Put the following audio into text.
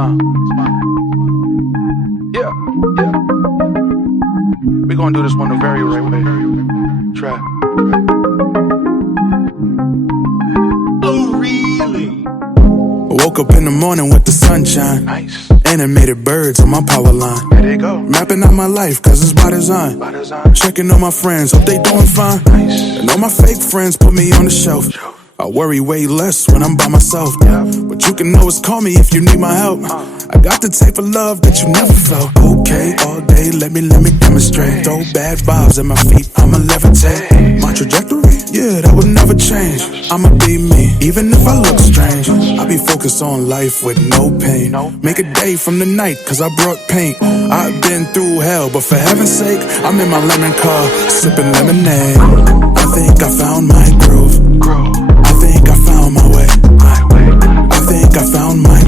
Smile. Yeah. We're gonna do this one the very right way. Try. Oh, really? Woke up in the morning with the sunshine. Nice. Animated birds on my power line. There they go. Mapping out my life, cause it's by design. By design. Checking on my friends, hope they doing fine. Nice. And all my fake friends put me on the shelf. I worry way less when I'm by myself. But you can always call me if you need my help. I got the type of love that you never felt. Okay, all day, let me demonstrate. Throw bad vibes at my feet, I'ma levitate. My trajectory, yeah, that would never change. I'ma be me, even if I look strange. I be focused on life with no pain. Make a day from the night, cause I brought paint. I've been through hell, but for heaven's sake, I'm in my lemon car, sipping lemonade. I think I found my groove. I think I found my way. I think I found my